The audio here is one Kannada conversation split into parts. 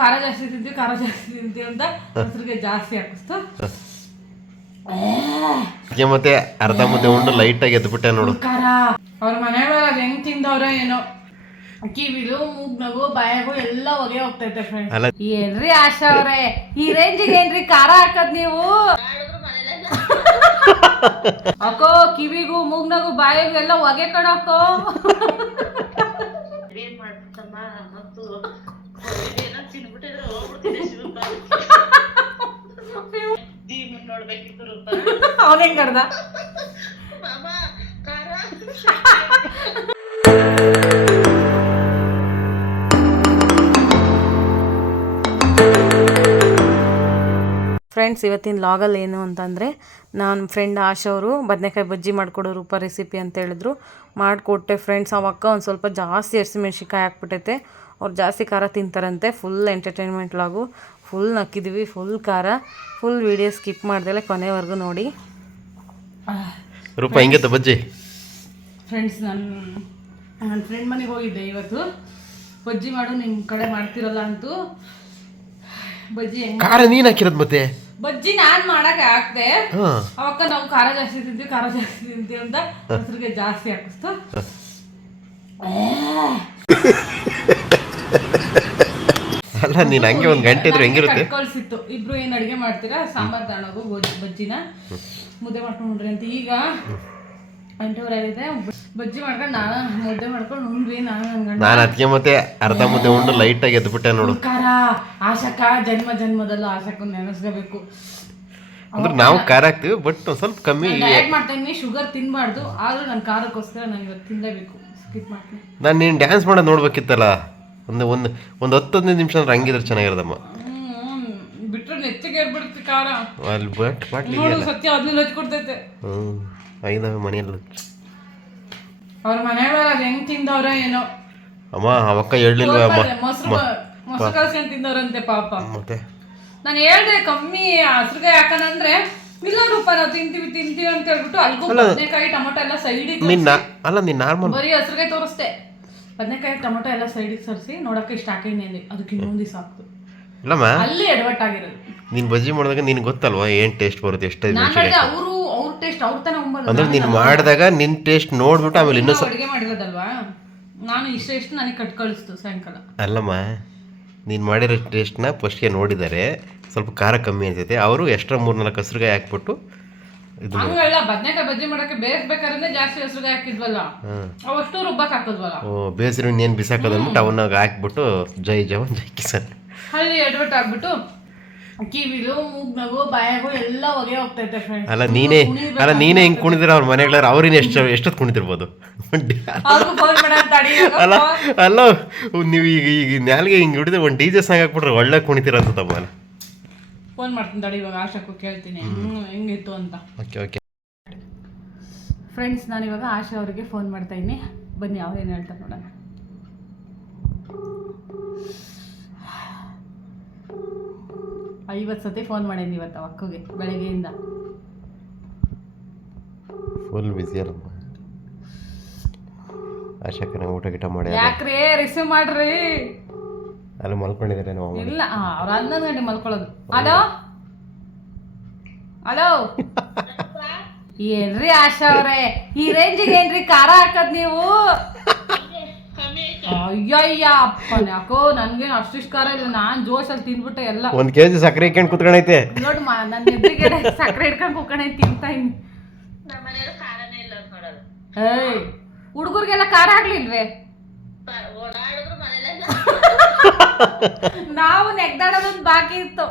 ಖಾರ ಜಾಸ್ತಿ ತಿಂತೀವಿ ಅಂತ ಹೆಸರಿಗೆ ಜಾಸ್ತಿ ಹಾಕಿಸ್ತು. ಮತ್ತೆ ಅರ್ಧ ಮುದ್ದೆ ಉಂಡು ಲೈಟ್ ಆಗಿ ಎದ್ಬಿಟ್ಟೆ ನೋಡು. ಖಾರ ಅವ್ರ ಮನೆಯೊಳಗೆ ಅದು ಹೆಂಗ್ ತಿಂದವ್ರೆ ಏನೋ, ಕಿವಿಲು ಮೂಗ್ನಗು ಬಾಯಾಗು ಎಲ್ಲ ಹೊಗೆ ಹೋಗ್ತೈತೆ ಫ್ರೆಂಡ್ಸ್. ಏನ್ರಿ ಆಶಾ ಅವ್ರೆ, ಈ ರೇಂಜಿಗೆ ಏನ್ರಿ ಖಾರ ಹಾಕದ್ ನೀವು? ಅಕ್ಕೋ ಕಿವಿಗೂ ಮೂಗ್ನಗು ಬಾಯಾಗು ಎಲ್ಲ ಹೊಗೆ ಕಣಕ್ಕೋ. ಅವನ ಹೆಂಗ್ ಕಡ್ದ? ಫ್ರೆಂಡ್ಸ್, ಇವತ್ತಿನ ಲಾಗಲ್ಲಿ ಏನು ಅಂತಂದರೆ, ನಾನು ಫ್ರೆಂಡ್ ಆಶಾ ಅವರು ಬದನೆಕಾಯಿ ಬಜ್ಜಿ ಮಾಡಿಕೊಡೋ ರೂಪ ರೆಸಿಪಿ ಅಂತ ಹೇಳಿದ್ರು, ಮಾಡಿಕೊಟ್ಟೆ ಫ್ರೆಂಡ್ಸ್. ಅವಕ್ಕ ಒಂದು ಸ್ವಲ್ಪ ಜಾಸ್ತಿ ಹಸಿಮೆಣ್ಸಿಕಾಯಿ ಹಾಕ್ಬಿಟ್ಟೈತೆ. ಅವ್ರು ಜಾಸ್ತಿ ಖಾರ ತಿಂತಾರಂತೆ. ಫುಲ್ ಎಂಟರ್ಟೈನ್ಮೆಂಟ್ ಲಾಗು, ಫುಲ್ ನಕ್ಕಿದ್ವಿ, ಫುಲ್ ಖಾರ. ಫುಲ್ ವೀಡಿಯೋ ಸ್ಕಿಪ್ ಮಾಡ್ದಲೆ ಕೊನೆವರೆಗೂ ನೋಡಿ. ರೂಪ ಹೆಂಗಿತ್ತು ಬಜ್ಜಿ? ಫ್ರೆಂಡ್ಸ್, ನನ್ನ ಫ್ರೆಂಡ್ ಮನೆಗೆ ಹೋಗಿದ್ದೆ ಇವತ್ತು. ಬಜ್ಜಿ ಮಾಡು, ನಿಮ್ಮ ಕಡೆ ಮಾಡ್ತಿರಲ್ಲ ಅಂತೂ. ಬಜ್ಜಿ ಹೆಂಗೆ ಖಾರ ನೀನು ಹಾಕಿರೋದು? ಮತ್ತೆ ಬಜ್ಜಿ ನಾನು ಮಾಡಕ್ಕೆ ಹಾಕ್ದೆ. ಅವಕ್ಕ ನಾವು ಖಾರ ಜಾಸ್ತಿ ತಿಂತೀವಿ ಅಂತ ಹೆಸರಿಗೆ ಜಾಸ್ತಿ ಹಾಕಿಸ್ತು. ಅಲ್ಲ, ನೀನು ಹಂಗೆ ಒಂದು ಗಂಟೆ ಇದ್ರೆ ಹೆಂಗಿರುತ್ತೆ? ಕಳ್ಸಿತ್ತು, ಇಬ್ರು ಏನು ಅಡುಗೆ ಮಾಡ್ತೀರಾ, ಸಾಂಬಾರು ತಗೊಂಡೋಗು, ಬಜ್ಜಿನ ಮುದ್ದೆ ಮಾಡ್ಕೊಂಡ್ರಿ ಅಂತ. ಈಗ 8:30 ಆಗಿದೆ. ಬಜ್ಜಿ ಮಾಡ್ಕೊಂಡು ನಾನು ಮುದ್ದೆ ಮಾಡ್ಕೊಂಡು ಉಂಡ್ವಿ. ನಾನು ಅದಕ್ಕೆ ಮತ್ತೆ ಅರ್ಧ ಮುದ್ದೆ ಉಂಡು ಲೈಟ್ ಆಗಿ ಎದ್ಬಿಟ್ಟೆ ನೋಡು. ಖಾರ ಆಶಕ್ಕ ಜನ್ಮದಲ್ಲೂ ಆಶಕ್ಕನ್ನು ನೆನೆಸ್ಕೋಬೇಕು. ಅಂದ್ರೆ ನಾವು ಖಾರ ಹಾಕ್ತೀವಿ, ಬಟ್ ಸ್ವಲ್ಪ ಕಮ್ಮಿ ಡಯಟ್ ಮಾಡ್ತಾ ಇದ್ದೀನಿ. ಶುಗರ್ ತಿನ್ಬಾರ್ದು, ಆದ್ರೂ ನನ್ನ ಖಾರಕ್ಕೋಸ್ಕರ ನಾನು ಇವತ್ತು ತಿನ್ನಲೇಬೇಕು. ಸ್ಕಿಪ್ ಮಾಡ್ತೀನಿ. ನಾನು ನೀನು ಡ್ಯಾನ್ಸ್ ಮಾಡೋದು ನೋಡ್ಬೇಕಿತ್ತಲ್ಲ, ಒಂದು 10-15 ನಿಮಿಷ ಅಂದ್ರೆ ಹಂಗಿದ್ರೆ ಚೆನ್ನಾಗಿರೋದಮ್ಮ. ಬಿಟ್ರೆ ನೆಚ್ಚಿಗೆ ಏರ್ಬಿಡುತ್ತೆ ಖಾರ. ಅಲ್ಲಿ ಬಾಟ್ಲಿ ಸತ್ಯ ಅದನ್ನ ಹಚ್ಕೊಡ್ತೈತೆ. ಐದವ ಮನೆಯಲ್ಲಿ ಅವ್ರ ಮನೆಯೊಳಗೆ ಅದು ಹೆಂಗ್ ತಿಂದವ್ರೆ ಏನೋ. ಅಮ್ಮ ಅವಕ್ಕ ಹೇಳಿಲ್ವ? ಮೊಸರು ಕಲ್ಸ್ಕೊಂಡ್ ತಿಂದವ್ರಂತೆ ಪಾಪ. ಮತ್ತೆ ನಾನು ಹೇಳ್ದೆ ಕಮ್ಮಿ ಹಸ್ರಿಗೆ ಯಾಕಂದ್ರೆ, ಇಲ್ಲ ರೂಪ ನಾವು ತಿಂತೀವಿ ಅಂತ ಹೇಳ್ಬಿಟ್ಟು ಅಲ್ಗೂ ಬದನೆಕಾಯಿ ಟೊಮೊಟೊ ಎಲ್ಲ ಸೈಡಿಗೆ ಅಲ್ಲ, ನೀನ್ ನಾರ್ಮಲ್ ಬರೀ ಹಸ್ರಿಗೆ ತೋರಿಸ್ದೆ. ಬದನೆಕಾಯಿ ಟೊಮೊಟೊ ಎಲ್ಲ ಸೈಡಿಗೆ ಸರಿಸಿ ನೋಡಕ್ಕೆ ಇಷ್ಟ ಹಾಕಿದ್ನೇನೆ. ಅದಕ್ಕೆ ಇನ್ನೊಂದು ದಿವಸ ಆಗ್ತು. ಇಲ್ಲಮ್ಮ, ಅಲ್ಲಿ ಎಡವಟ್ಟಾಗಿರೋದು. ನೀನ್ ಬಜ್ಜಿ ಮಾಡಿದಾಗ ನಿನ್ಗೆ ಗೊತ್ತಲ್ವಾ ಏನ್ ಟೇಸ್ಟ್ ಬರುತ್ತೆ, ಎಷ್ಟು ಅವ್ರ ಟೇಸ್ಟ್ ಅವ್ರ ತನ ಅಂದ್ರೆ ನೀನ್ ಮಾಡಿದಾಗ ನಿನ್ ಟೇಸ್ಟ್ ನೋಡ್ಬಿಟ್ಟು ಆಮೇಲೆ ಇನ್ನೂ ಅಡುಗೆ ಮಾಡಿರೋದಲ್ವಾ, ನಾನು ಇಷ್ಟು ನನಗೆ ಕಟ್ ಕಳಿಸ್ತು ಸಾಯಂಕಾಲ. ಅಲ್ಲಮ್ಮ, ನೀನು ಮಾಡಿರೋ ಟೇಸ್ಟ್ನ ಫಸ್ಟ್ಗೆ ನೋಡಿದ್ದಾರೆ, ಸ್ವಲ್ಪ ಖಾರ ಕಮ್ಮಿ ಅನ್ಸೈತೆ. ಅವರು ಎಕ್ಸ್ಟ್ರಾ 3-4 ಹಸ್ರುಗಾಯಿ ಹಾಕ್ಬಿಟ್ಟು ಇದು ಹಂಗಲ್ಲ. ಬದನೆಕಾಯಿ ಬಜ್ಜಿ ಮಾಡಕ್ಕೆ ಬೇಯಿಸ್ಬೇಕಾದ್ರೆ ಜಾಸ್ತಿ ಹಸ್ರುಗಾಯಿ ಹಾಕಿದ್ವಲ್ಲ, ಅವಷ್ಟು ರುಬ್ಬಕ್ಕೆ ಹಾಕಿದ್ವಲ್ಲ. ಬೇಸಿರು ಇನ್ನೇನು ಬಿಸಾಕೋದು ಅಂದ್ಬಿಟ್ಟು ಅವನ್ನಾಗ ಹಾಕ್ಬಿಟ್ಟು ಜೈ ಜವಾನ್ ಜೈ ಕಿಸಾನ್ ಅಲ್ಲಿ ಎಡ್ವಟ್ ಆಗ್ಬಿಟ್ಟು ಕಿವಿಲು ಮೂಗ್ನಗು ಬಾಯಾಗು ಎಲ್ಲ ಹೊಗೆ ಹೋಗ್ತೈತೆ ಫ್ರೆಂಡ್ಸ್. ಅಲ್ಲ ನೀನೇ ಹಿಂಗೆ ಕುಣಿದಿರ ಅವ್ರ ಮನೆಗಳ ಅವ್ರಿನ ಎಷ್ಟೊತ್ತು ಕುಣಿತಿರ್ಬೋದು? ಅಲ್ಲ, ನೀವು ಈಗ ನಾಲ್ಗೆ ಹಿಂಗೆ ಹಿಡಿದು ಒಂದು DJ ಸಾಂಗ್ ಹಾಕ್ಬಿಟ್ರೆ ಒಳ್ಳೆ ಕುಣಿತೀರ ಅಂತ ತಮ್ಮ. ಫೋನ್ ಮಾಡ್ತೀನಿ ತಡಿ, ಇವಾಗ ಆಶಾಕ್ಕೂ ಕೇಳ್ತೀನಿ ಹೆಂಗಿತ್ತು ಅಂತ. ಓಕೆ ಫ್ರೆಂಡ್ಸ್, ನಾನಿವಾಗ ಆಶಾ ಅವರಿಗೆ ಫೋನ್ ಮಾಡ್ತಾ ಇದ್ದೀನಿ. ಬನ್ನಿ ಅವ್ರು ಏನು ಹೇಳ್ತಾರೆ ನೋಡೋಣ. ಐವತ್ತು ಸತಿ ಫೋನ್ ಮಾಡೀನಿ ಇವತ್ತು ಅಕ್ಕಗೆ ಬೆಳಗ್ಗೆಯಿಂದ. ಫುಲ್ ಬಿಸಿ ಅಲ್ಲ ಆಶಾಕನ ಊಟ ಗಿಟ ಮಾಡಿ. ಯಾಕ್ರಿ ರಿಸೀವ್ ಮಾಡ್ರಿ? ಅಲ್ಲಿ ಮಲ್ಕೊಂಡಿದ್ದಾರೆ ನಾವು. ಇಲ್ಲ, ಅವ್ರು 11 ಗಂಟೆ ಮಲ್ಕೊಳ್ಳೋದು. ಹಲೋ ಹಲೋ ಏನ್ರಿ ಆಶಾ ಅವ್ರೆ, ಈ ರೇಂಜಿಗೆ ಏನ್ರಿ ಖಾರ ಹಾಕದ್ ನೀವು? ಅಯ್ಯಯ್ಯ ಅಪ್ಪನ ಯಾಕೋ ನನ್ಗೇನು ಅಷ್ಟಿಷ್ಟು ಖಾರ ಇಲ್ಲ. ನಾನ್ ಜೋಶಲ್ಲಿ ತಿನ್ಬಿಟ್ಟೆ ಎಲ್ಲ. 1 kg ಸಕ್ಕರೆ ಇಟ್ಕೊಂಡು ಕುತ್ಕೊಂಡೈತೆ ನೋಡು, ನನ್ನ ಎದುರಿಗೆ ಸಕ್ಕರೆ ಇಟ್ಕೊಂಡು ಕುತ್ಕೊಂಡೈತೆ, ತಿಂತಾ ಇನ್ನು. ಏಯ್, ಹುಡುಗರಿಗೆಲ್ಲ ಖಾರ ಹಾಕ್ಲಿಲ್ವೇ? ನಾವು ನೆಗ್ದಾಡೋದೊಂದು ಬಾಕಿ ಇತ್ತು.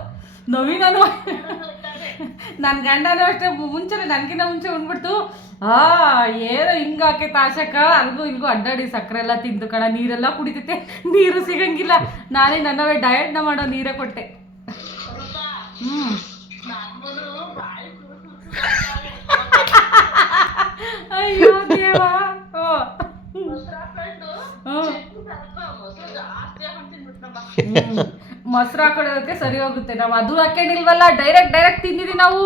ನವೀನನು ನನ್ನ ಗಂಡನೂ ಅಷ್ಟೇ ಮುಂಚೆ ನನಗಿಂತ ಮುಂಚೆ ಉಂಡ್ಬಿಡ್ತು. ಏನೋ ಹಿಂಗೆ ಹಾಕೈತೆ ಆಶಕ್ಕ, ಅಲ್ಗೂ ಇಲ್ಗೂ ಅಡ್ಡಾಡಿ ಸಕ್ಕರೆ ಎಲ್ಲ ತಿಂದು ಕಣ. ನೀರೆಲ್ಲ ಕುಡಿತೈತೆ, ನೀರು ಸಿಗಂಗಿಲ್ಲ. ನಾನೇ ನನ್ನವೇ ಡಯಟ್ನ ಮಾಡೋ ನೀರೇ ಕೊಟ್ಟೆ. ಅಯ್ಯೋ ದೇವಾ. ಮೊಸರು ಹಾಕೊಳ್ಳೋದಕ್ಕೆ ಸರಿ ಹೋಗುತ್ತೆ. ನಾವು ಅದು ಹಾಕೊಂಡಿಲ್ವಲ್ಲ, ಡೈರೆಕ್ಟ್ ತಿಂದಿದ್ದೀವಿ ನಾವು.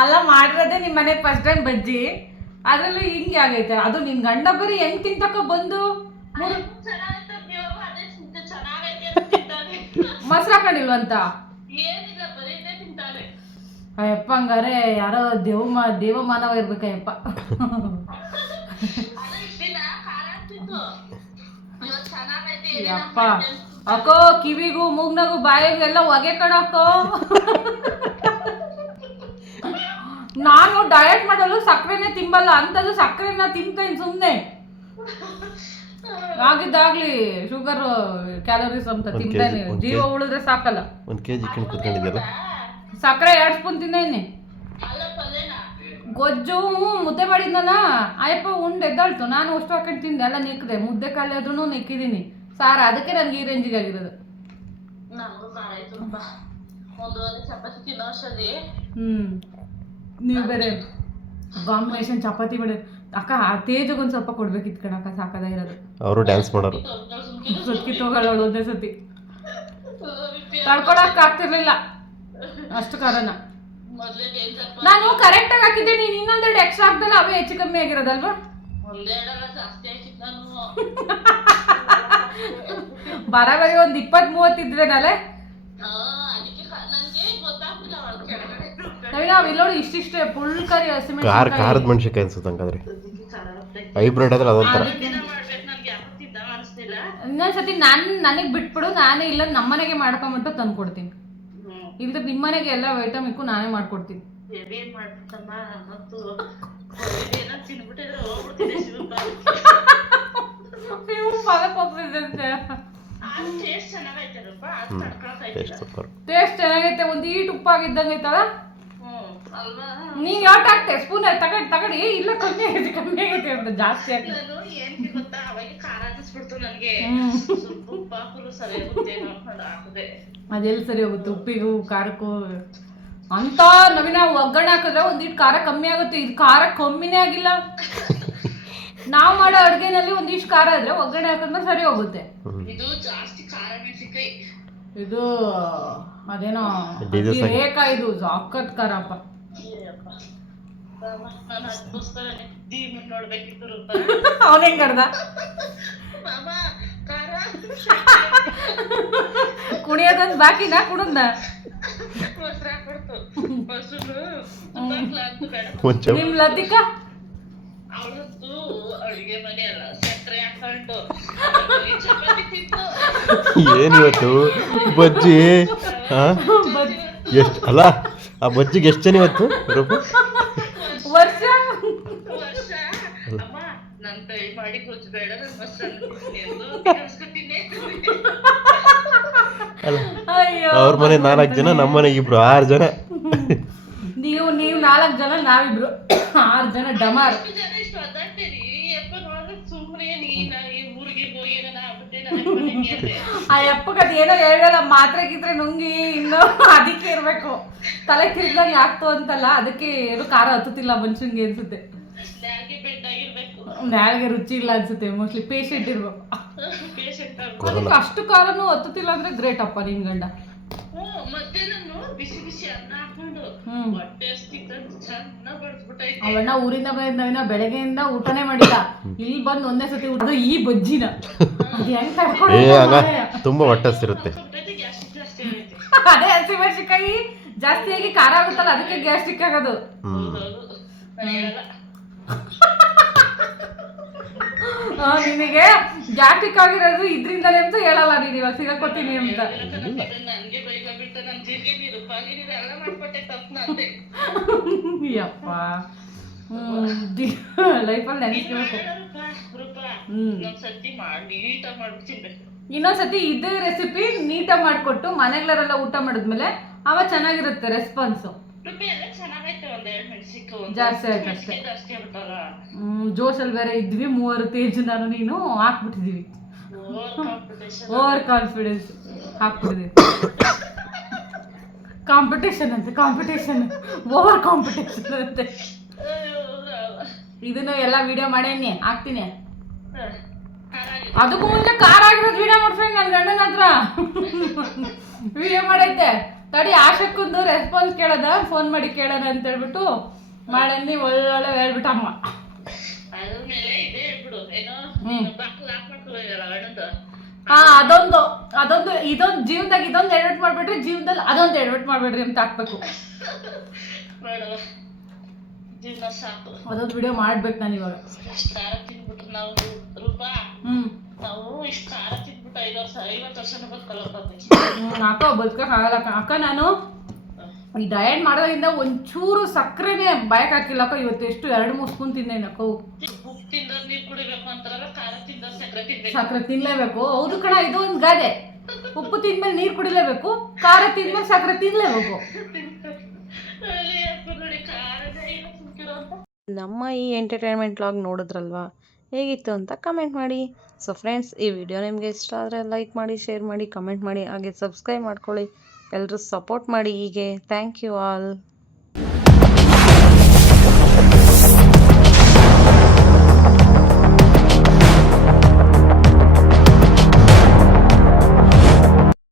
ಅಲ್ಲ ಮಾಡಿರೋದೇ ನಿಮ್ಮ ಮನೆ ಫಸ್ಟ್ ಟೈಮ್ ಬಜ್ಜಿ. ಅದ್ರಲ್ಲಿ ಹಿಂಗೆ ಆಗೈತೆ. ಅದು ನಿನ್ ಗಂಡ ಬರೀ ಹೆಂಗ್ ತಿಂತಕ ಬಂದು ಮೊಸರು ಹಾಕೊಂಡಿಲ್ವಂತ ಅಯ್ಯಪ್ಪ, ಹಂಗಾರೆ ಯಾರೋ ದೇವಮಾನವ ಇರ್ಬೇಕಯ್ಯಪ್ಪ. ಯಪ್ಪ ಅಕ್ಕೋ, ಕಿವಿಗೂ ಮೂಗ್ನಾಗೂ ಬಾಯಿಗೂ ಎಲ್ಲ ಹೊಗೆ ಕಣಕ್ಕೋ. ನಾನು ಡಯಟ್ ಮಾಡಲು ಸಕ್ಕರೆನೇ ತಿಂಬಲ್ಲ, ಅಂತದ್ದು ಸಕ್ಕರೆನ ತಿಂತೇನೆ ಸುಮ್ಮನೆ. ಆಗಿದ್ದಾಗ್ಲಿ ಶುಗರ್ ಕ್ಯಾಲೋರೀಸ್ ಅಂತ ತಿಂತಾನೆ, ಜೀವ ಉಳಿದ್ರೆ ಸಾಕಲ್ಲ. 1 kg ಚಿಕನ್ ಕುತ್ಕೊಂಡಿದ್ದಲ್ಲ, ಸಕ್ಕರೆ 2 ಸ್ಪೂನ್ ತಿಂದೇನಿ. ಗೊಜ್ಜು ಮುದ್ದೆ ಮಾಡಿದ್ನಲ್ಲ ಅಯ್ಯಪ್ಪ, ಉಂಡು ಎದ್ದಾಳ್ತು. ನಾನು ಅಷ್ಟು ಹಾಕೊಂಡು ತಿಂದೆ, ಎಲ್ಲ ನೆಕ್ಕಿದೆ. ಮುದ್ದೆ ಖಾಲಿ ಆದ್ರೂ ನೆಕ್ಕಿದ್ದೀನಿ ಸಾರ. ಅದಕ್ಕೆ ನನಗೆ ಈ ರೇಂಜಿಗೆ ಆಗಿರೋದು. ನೀವು ಬೇರೆ ಕಾಂಬಿನೇಷನ್ ಚಪಾತಿ ಮಾಡಿ ಅಕ್ಕ. ತೇಜಗೊಂದು ಸ್ವಲ್ಪ ಕೊಡ್ಬೇಕಿತ್ತು ಕಣಕ್ಕ, ಸಾಕಾಗಿರೋದು. ಅವರು ಡ್ಯಾನ್ಸ್ ಮಾಡೋರು. ಸುತ್ಕಿ ತಗೊಳ್ಳೋಳು ಒಂದೇ ಸತಿ, ತಡ್ಕೊಳಕ್ ಆಗ್ತಿರ್ಲಿಲ್ಲ ಅಷ್ಟು ಕಾರಣ. ನಾನು ಕರೆಕ್ಟಾಗಿ ಹಾಕಿದ್ದೆ, ನೀನು ಇನ್ನೊಂದೆರಡು ಎಕ್ಸ್ಟ್ರಾ ಹಾಕ್ದಲ್ಲ, ಅವೇ ಹೆಚ್ಚು ಕಮ್ಮಿ ಆಗಿರೋದಲ್ವಾ? ಬರಬರಿ ಒಂದು 20-30 ಇದ್ವೇನಲ್ಲೇ. ನಾವು ಇಲ್ಲೋಡಿ ಇಷ್ಟಿಷ್ಟೇ ಫುಲ್ ಕರಿ ಹಸಿಮೆಣಸಿನಕಾಯಿ, ಖಾರದ ಮೆಣಸಿನಕಾಯಿ ಅನ್ಸುತ್ತೆ. ಹಂಗಾದ್ರೆ ಹೈಬ್ರಿಡ್ ಆದ್ರೆ ಅದೊಂಥರ. ಇನ್ನೊಂದ್ಸತಿ ನನಗೆ ಬಿಟ್ಬಿಡು, ನಾನೇ ಇಲ್ಲ ನಮ್ಮನೆಗೆ ಮಾಡ್ಕೊಂಬಿಟ್ಟು ತಂದು ಕೊಡ್ತೀನಿ. ಇಲ್ದ ನಿಮ್ಮನೆಗೆ ಎಲ್ಲ ಐಟಮಿಕ್ಕು ನಾನೇ ಮಾಡ್ಕೊಡ್ತೀನಿ. ಟೇಸ್ಟ್ ಚೆನ್ನಾಗೈತೆ, ಒಂದು ಈಟ್ ಉಪ್ಪಾಗಿದ್ದಂಗೆ ಐತಲ್ಲ. ನೀನ್ ಯಾಟ್ ಹಾಕ್ತೆ ಸ್ಪೂನ್ ತಗಡಿ? ಇಲ್ಲ ಕಮ್ಮಿ ಆಗೈತೆ ಅಂತ, ಜಾಸ್ತಿ ಆಗ್ತದೆ. ಅದೆಲ್ಲಿ ಸರಿ ಹೋಗುತ್ತೆ ಉಪ್ಪಿಗೂ ಖಾರಕ್ಕೂ ಅಂತ. ನವೀನ ಒಗ್ಗರಣೆ ಹಾಕಿದ್ರೆ ಒಂದಿಟ್ಟು ಖಾರ ಕಮ್ಮಿ ಆಗುತ್ತೆ. ಇದು ಖಾರ ಕಮ್ಮಿನೇ ಆಗಿಲ್ಲ. ನಾವು ಮಾಡೋ ಅಡ್ಗೆನಲ್ಲಿ ಒಂದಿಷ್ಟು ಖಾರ ಇದ್ರೆ ಒಗ್ಗರಣೆ ಹಾಕಿದ್ರೆ ಸರಿ ಹೋಗುತ್ತೆ. ಇದು ಅದೇನೋ ರೇಖಾ, ಇದು ಸಾಕತ್ ಖಾರಪ್ಪ. ಅವನ ಹೆಂಗ್ ಕಡ್ದ ಕುಣಿಯೋದೊಂದು ಬಾಕಿನ ಕುಡುದ. ನಿಮ್ ಲತಿಕಾ ಏನಿವತ್ತು ಬಜ್ಜಿ ಎಷ್ಟು ಅಲ್ಲ, ಆ ಬಜ್ಜಿಗೆ ಎಷ್ಟು ಜನ ಇವತ್ತು ವರ್ಷ ಅವ್ರ ಮನೆ 4 ಜನ, ನಮ್ಮ ಮನೆಗೆ 6 ಜನ. ನೀವು 4 ಜನ, ನಾವಿಬ್ರು 6 ಜನ ಡಮಾರ್. ಆ ಅಪ್ಪಗದು ಏನೋ ಹೇಳಲ್ಲ, ಮಾತ್ರೆ ಗೀತ್ರೆ ನುಂಗಿ ಇನ್ನು ಅದಕ್ಕೆ ಇರ್ಬೇಕು. ತಲೆ ತಿರ್ದಂಗೆ ಆಗ್ತು ಅಂತಲ್ಲ, ಅದಕ್ಕೆ ಏನು ಖಾರ ಹತ್ತುತ್ತಿಲ್ಲ ಮನುಷ್ಯನ್ಗೆ ಅನ್ಸುತ್ತೆ. ನಾಲ್ಗೆ ರುಚಿ ಇಲ್ಲ ಅನ್ಸುತ್ತೆ. ಮೋಸ್ಟ್ಲಿ ಪೇಷಂಟ್ ಇರ್ಬೇಕು. ಅದಕ್ಕೆ ಅಷ್ಟು ಖಾರನೂ ಹತ್ತುತ್ತಿಲ್ಲ ಅಂದ್ರೆ ಗ್ರೇಟ್ ಅಪ್ಪ ನಿನ್ ಗಂಡ. ಅವಣ್ಣ ಊರಿಂದ ಬಂದ ಬೆಳಗ್ಗೆಯಿಂದ ಊಟನೇ ಮಾಡಿಲ್ಲ. ಇಲ್ಲಿ ಬಂದು ಒಂದೇ ಸತಿ ಊಟ, ಈ ಬಜ್ಜಿನ ತುಂಬಾ ಹೊಟ್ಟೆಸಿರುತ್ತೆ. ಅದೇ ಹಸಿಮೆಣಸಿನಕಾಯಿ ಜಾಸ್ತಿಯಾಗಿ ಖಾರ ಆಗುತ್ತಲ್ಲ, ಅದಕ್ಕೆ ಗ್ಯಾಸ್ಟ್ರಿಕ್ ಆಗೋದು. ನಿನಗೆ ಗ್ಯಾಸ್ಟ್ರಿಕ್ ಆಗಿರೋದು ಇದ್ರಿಂದಲೇ ಅಂತ ಹೇಳಲ್ಲ ನೀನು. ಇವಾಗ ಸಿಗಾಕೋತೀನಿ ಅಂತ ಯಪ್ಪ. ಲೈಫಲ್ಲಿ ನೆನೆಸ್ಕೋಬೇಕು. ಇನ್ನೊಂದ್ಸತಿ ಇದೇ ರೆಸಿಪಿ ನೀಟಾಗಿ ಮಾಡಿಕೊಟ್ಟು ಮನೆಗಳರೆಲ್ಲ ಊಟ ಮಾಡಿದ್ಮೇಲೆ ಅವ ಚೆನ್ನಾಗಿರುತ್ತೆ ರೆಸ್ಪಾನ್ಸು. ಜಾಸ್ತಿ ಆಯ್ತು ಅಷ್ಟೇ. ಜೋಶಲ್ಲಿ ಬೇರೆ ಇದ್ವಿ 3 ತೇಜ್ ನಾನು ನೀನು ಹಾಕ್ಬಿಟ್ಟಿದೀವಿ. ಓವರ್ ಕಾನ್ಫಿಡೆನ್ಸ್ ಹಾಕ್ಬಿಟ್ಟಿದೀವಿ. ಕಾಂಪಿಟೇಷನ್ ಅಂತೆ, ಕಾಂಪಿಟೇಷನ್, ಓವರ್ ಕಾಂಪಿಟೇಷನ್ ಅಂತೆ. ಇದನ್ನು ಎಲ್ಲ ವಿಡಿಯೋ ಮಾಡೇನಿ, ಹಾಕ್ತೀನಿ. ಅದಕ್ಕೂ ಮುಂಚೆ ಕಾರ್ ಆಗಿರೋದು ವಿಡಿಯೋ ಮಾಡ್ಸ್ಕೊಂಡು ನನ್ನ ಗಂಡನ ಹತ್ರ ವಿಡಿಯೋ ಮಾಡೈತೆ. ತಡಿ ಆಶಕ್ಕೊಂದು ರೆಸ್ಪಾನ್ಸ್ ಕೇಳೋದ, ಫೋನ್ ಮಾಡಿ ಕೇಳೋಣ ಅಂತ ಹೇಳ್ಬಿಟ್ಟು ಮಾಡಂದು ಒಳ್ಳೊಳ್ಳೆ ಹೇಳ್ಬಿಟ್ಟಮ್ಮ. ಅದೊಂದು ಇದೊಂದು ಜೀವನದಾಗ ಇದೊಂದು ಎಡಿಟ್ ಮಾಡ್ಬಿಟ್ರಿ, ಜೀವನದಲ್ಲಿ ಅದೊಂದು ಎಡಿಟ್ ಮಾಡ್ಬೇಡ್ರಿ ಅಂತ ಹಾಕ್ಬೇಕು. ಅದೊಂದು ವಿಡಿಯೋ ಮಾಡ್ಬೇಕು ನಾನು ಇವಾಗ. ಅಕ್ಕ ಬದುಕಕ್ಕಾಗಲ್ಲ ಅಕ್ಕ. ನಾನು ಈ ಡಯಟ್ ಮಾಡೋದ್ರಿಂದ ಒಂಚೂರು ಸಕ್ಕರೆನೇ ಬಾಯಕ್ ಹಾಕಿಲ್ಲ ಅಕ್ಕ. ಇವತ್ತು ಎಷ್ಟು 2-3 ಸ್ಪೂನ್ ತಿಂದೇನೆ ಅಕ್ಕ. ಸಕ್ಕರೆ ತಿನ್ಲೇಬೇಕು. ಹೌದು ಕಣ, ಇದು ಒಂದು ಗಾದೆ. ಉಪ್ಪು ತಿಂದ್ಮೇಲೆ ನೀರು ಕುಡಿಲೇಬೇಕು, ಖಾರ ತಿಂದ್ಮೇಲೆ ಸಕ್ಕರೆ ತಿನ್ಲೇಬೇಕು. ನಮ್ಮ ಈ ಎಂಟರ್ಟೈನ್ಮೆಂಟ್ ವ್ಲಾಗ್ ನೋಡಿದ್ರಲ್ವಾ, ಹೇಗಿತ್ತು ಅಂತ ಕಮೆಂಟ್ ಮಾಡಿ. ಸೊ ಫ್ರೆಂಡ್ಸ್, ಈ ವಿಡಿಯೋ ನಿಮಗೆ ಇಷ್ಟ ಆದರೆ ಲೈಕ್ ಮಾಡಿ, ಶೇರ್ ಮಾಡಿ, ಕಮೆಂಟ್ ಮಾಡಿ, ಹಾಗೆ ಸಬ್ಸ್ಕ್ರೈಬ್ ಮಾಡ್ಕೊಳ್ಳಿ. ಎಲ್ಲರೂ ಸಪೋರ್ಟ್ ಮಾಡಿ ಹೀಗೆ. Thank you all.